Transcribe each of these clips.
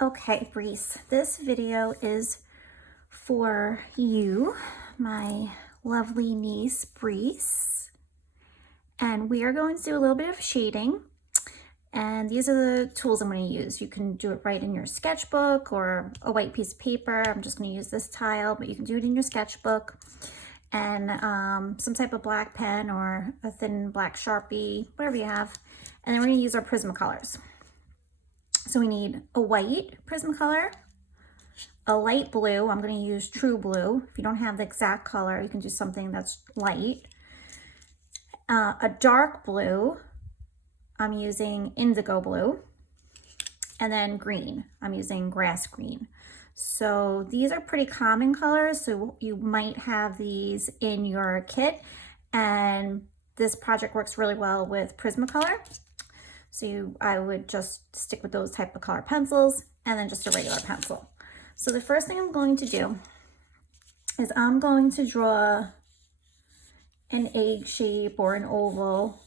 Okay, Breece, this video is for you, my lovely niece, Breece. And we are going to do a little bit of shading. And these are the tools I'm going to use. You can do it right in your sketchbook or a white piece of paper. I'm just going to use this tile, but you can do it in your sketchbook. And some type of black pen or a thin black Sharpie, whatever you have. And then we're going to use our Prismacolors. So we need a white Prismacolor, a light blue. I'm going to use True Blue. If you don't have the exact color, you can do something that's light. A dark blue, I'm using Indigo Blue. And then green, I'm using Grass Green. So these are pretty common colors, so you might have these in your kit. And this project works really well with Prismacolor. So I would just stick with those type of color pencils and then just a regular pencil. So the first thing I'm going to do is I'm going to draw an egg shape or an oval.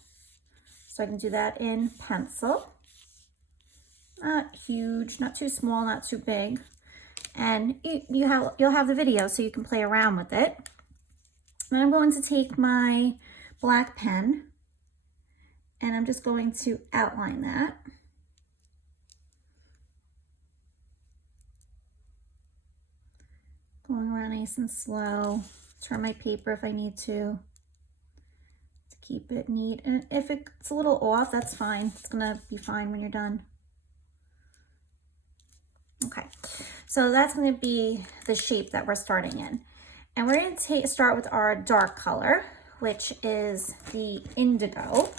So I can do that in pencil. Not huge, not too small, not too big. And you'll have the video so you can play around with it. Then I'm going to take my black pen and I'm just going to outline that. Going around nice and slow. Turn my paper if I need to keep it neat. And if it's a little off, that's fine. It's gonna be fine when you're done. Okay, so that's gonna be the shape that we're starting in. And we're gonna start with our dark color, which is the indigo.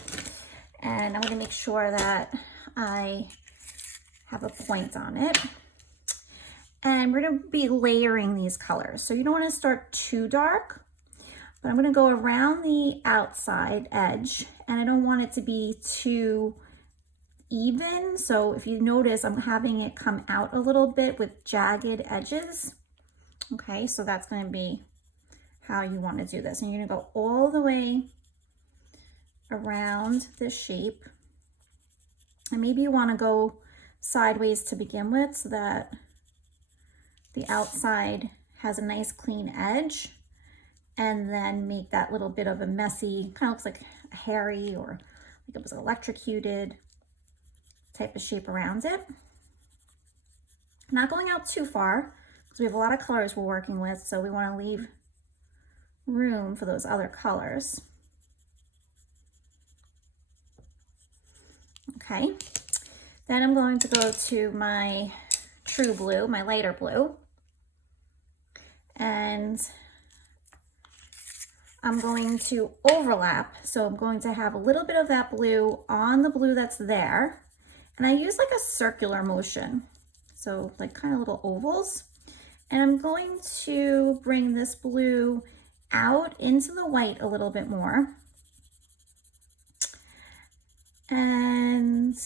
And I'm gonna make sure that I have a point on it. And we're gonna be layering these colors. So you don't wanna start too dark, but I'm gonna go around the outside edge and I don't want it to be too even. So if you notice, I'm having it come out a little bit with jagged edges. Okay, so that's gonna be how you wanna do this. And you're gonna go all the way around this shape. And maybe you want to go sideways to begin with so that the outside has a nice clean edge, and then make that little bit of a messy, kind of looks like a hairy or like it was electrocuted type of shape around it. Not going out too far because we have a lot of colors we're working with, so we want to leave room for those other colors. Okay, then I'm going to go to my True Blue, my lighter blue, and I'm going to overlap. So I'm going to have a little bit of that blue on the blue that's there. And I use like a circular motion. So like kind of little ovals. And I'm going to bring this blue out into the white a little bit more. And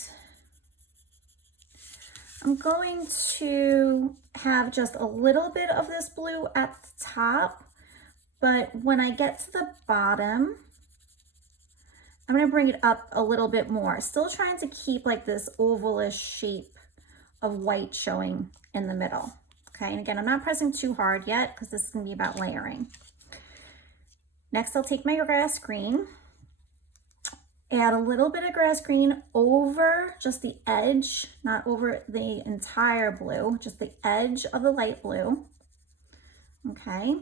I'm going to have just a little bit of this blue at the top, but when I get to the bottom, I'm going to bring it up a little bit more. Still trying to keep like this ovalish shape of white showing in the middle. Okay, and again, I'm not pressing too hard yet because this is going to be about layering. Next, I'll take my grass green. Add a little bit of grass green over just the edge, not over the entire blue, just the edge of the light blue. Okay,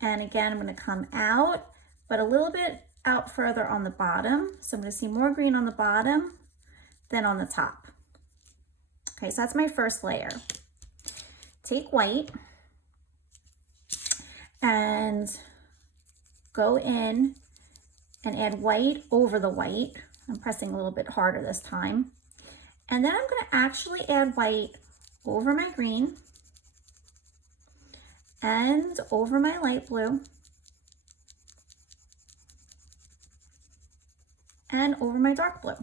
and again, I'm going to come out, but a little bit out further on the bottom. So I'm going to see more green on the bottom than on the top. Okay, so that's my first layer. Take white and go in and add white over the white. I'm pressing a little bit harder this time. And then I'm going to actually add white over my green and over my light blue and over my dark blue.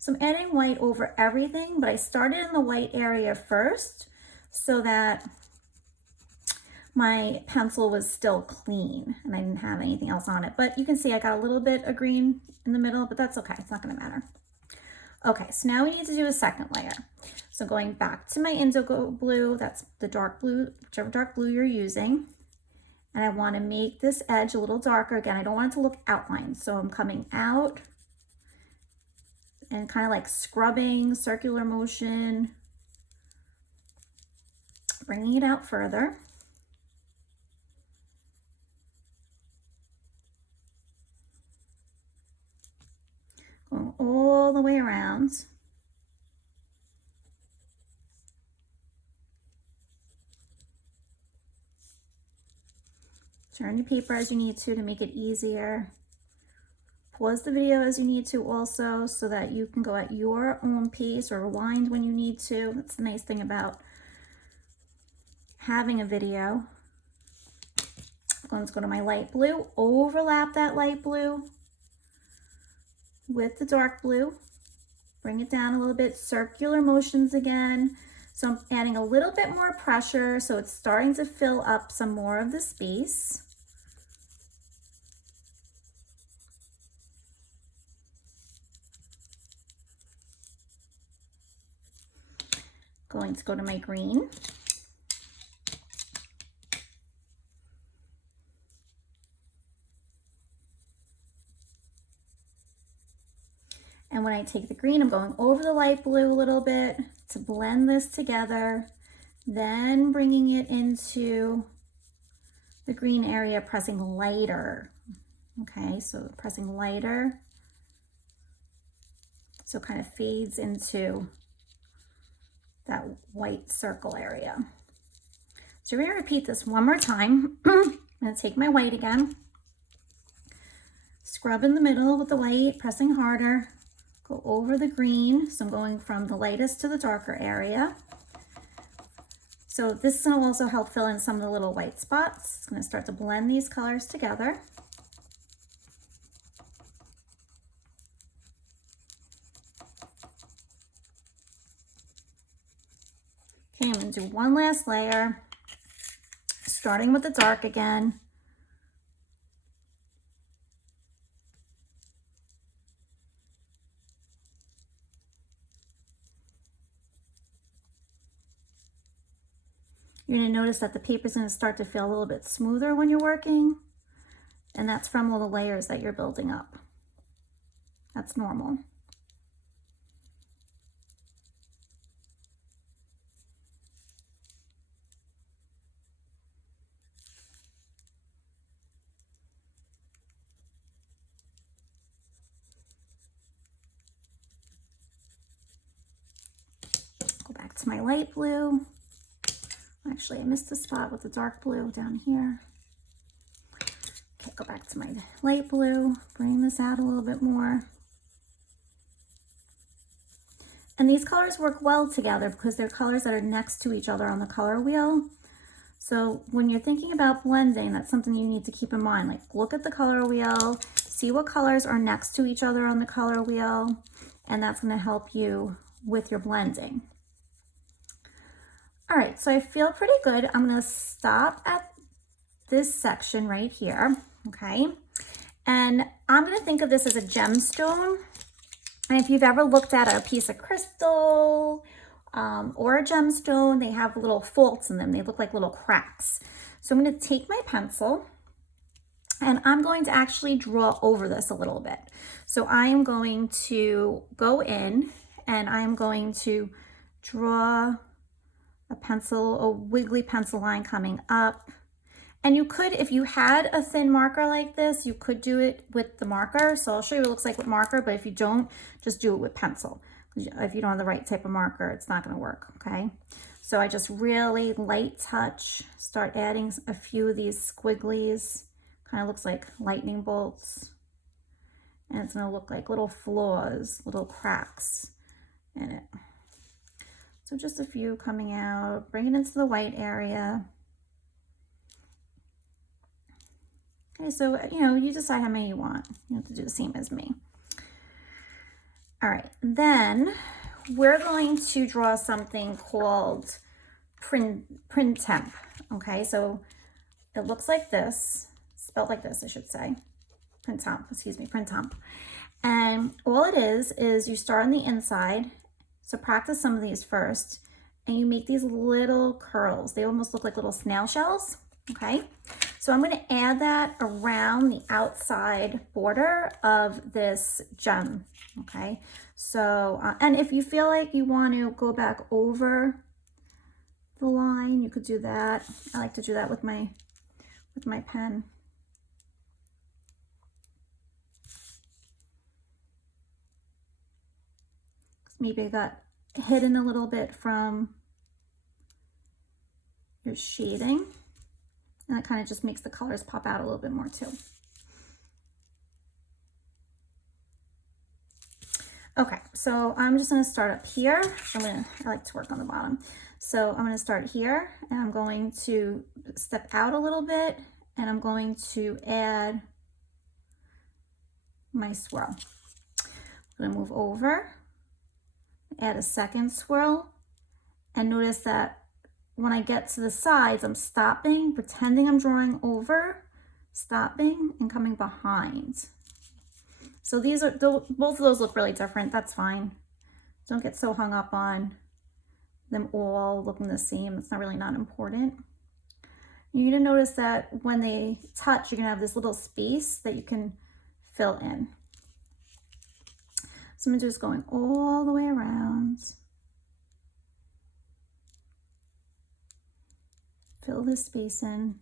So I'm adding white over everything, but I started in the white area first so that my pencil was still clean and I didn't have anything else on it. But you can see I got a little bit of green in the middle, but that's okay. It's not going to matter. Okay, so now we need to do a second layer. So going back to my indigo blue, that's the dark blue, whichever dark blue you're using. And I want to make this edge a little darker. Again, I don't want it to look outlined. So I'm coming out and kind of like scrubbing, circular motion, bringing it out further. Going all the way around. Turn your paper as you need to make it easier. Pause the video as you need to also, so that you can go at your own pace or rewind when you need to. That's the nice thing about having a video. I'm going to go to my light blue, overlap that light blue with the dark blue, bring it down a little bit, circular motions again. So I'm adding a little bit more pressure, so it's starting to fill up some more of the space. Going to go to my green. And when I take the green, I'm going over the light blue a little bit to blend this together, then bringing it into the green area, pressing lighter. Okay, so pressing lighter. So it kind of fades into that white circle area. So we're gonna repeat this one more time. I'm gonna take my white again, scrub in the middle with the white, pressing harder, go over the green. So I'm going from the lightest to the darker area. So this is gonna also help fill in some of the little white spots. It's gonna start to blend these colors together. Okay, I'm gonna do one last layer, starting with the dark again. You're gonna notice that the paper's gonna start to feel a little bit smoother when you're working, and that's from all the layers that you're building up. That's normal. Go back to my light blue. Actually, I missed a spot with the dark blue down here. Okay, go back to my light blue, bring this out a little bit more. And these colors work well together because they're colors that are next to each other on the color wheel. So when you're thinking about blending, that's something you need to keep in mind. Like, look at the color wheel, see what colors are next to each other on the color wheel, and that's going to help you with your blending. All right, so I feel pretty good. I'm gonna stop at this section right here, okay? And I'm gonna think of this as a gemstone. And if you've ever looked at a piece of crystal or a gemstone, they have little faults in them. They look like little cracks. So I'm gonna take my pencil and I'm going to actually draw over this a little bit. So I am going to go in and I'm going to draw a wiggly pencil line coming up. And you could, if you had a thin marker like this, you could do it with the marker. So I'll show you what it looks like with marker, but if you don't, just do it with pencil. If you don't have the right type of marker, it's not gonna work, okay? So I just really light touch, start adding a few of these squigglies. Kind of looks like lightning bolts. And it's gonna look like little flaws, little cracks in it. So just a few coming out, bring it into the white area. Okay, so, you decide how many you want. You have to do the same as me. All right, then we're going to draw something called printemp. Okay, so it looks like this, spelled like this, I should say. Printemp. And all it is you start on the inside. So practice some of these first, and you make these little curls. They almost look like little snail shells, okay? So I'm gonna add that around the outside border of this gem, okay? So, and if you feel like you want to go back over the line, you could do that. I like to do that with my pen. Maybe it got hidden a little bit from your shading, and that kind of just makes the colors pop out a little bit more too. Okay, so I'm just gonna start up here. I like to work on the bottom. So I'm gonna start here, and I'm going to step out a little bit, and I'm going to add my swirl. I'm gonna move over, add a second swirl, and notice that when I get to the sides, I'm stopping, pretending I'm drawing over, stopping, and coming behind. So these are, both of those look really different. That's fine. Don't get so hung up on them all looking the same. It's not really not important. You're gonna notice that when they touch, you're gonna have this little space that you can fill in. So I'm just going all the way around. Fill this space in.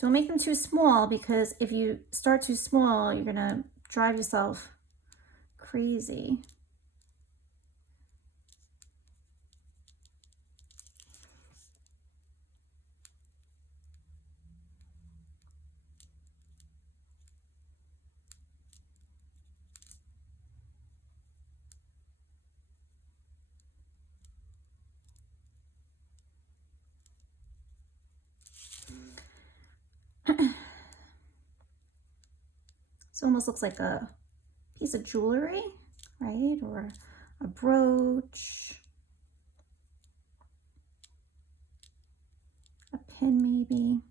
Don't make them too small, because if you start too small, you're gonna drive yourself crazy. So it almost looks like a piece of jewelry, right? Or a brooch, a pin maybe.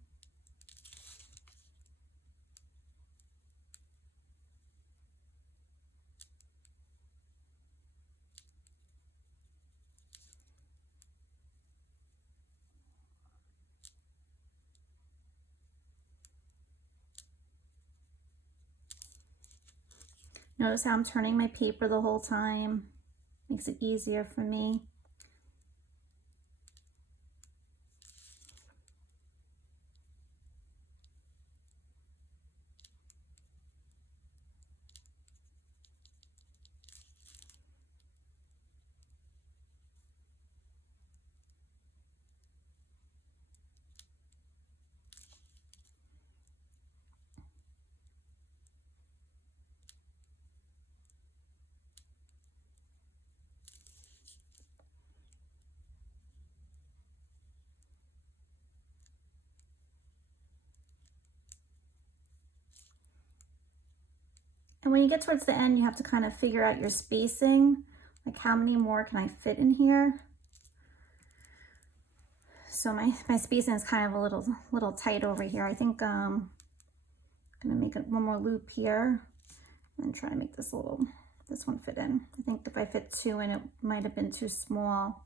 Notice how I'm turning my paper the whole time. Makes it easier for me. And when you get towards the end, you have to kind of figure out your spacing, like how many more can I fit in here? So my spacing is kind of a little tight over here. I think I'm gonna make one more loop here and try to make this one fit in. I think if I fit two in, it might have been too small.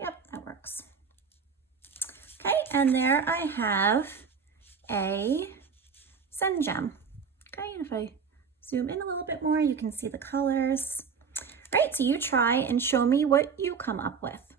Yep, that works. Okay, and there I have a Zen Gem. Okay, and if I zoom in a little bit more, you can see the colors. All right, so you try and show me what you come up with.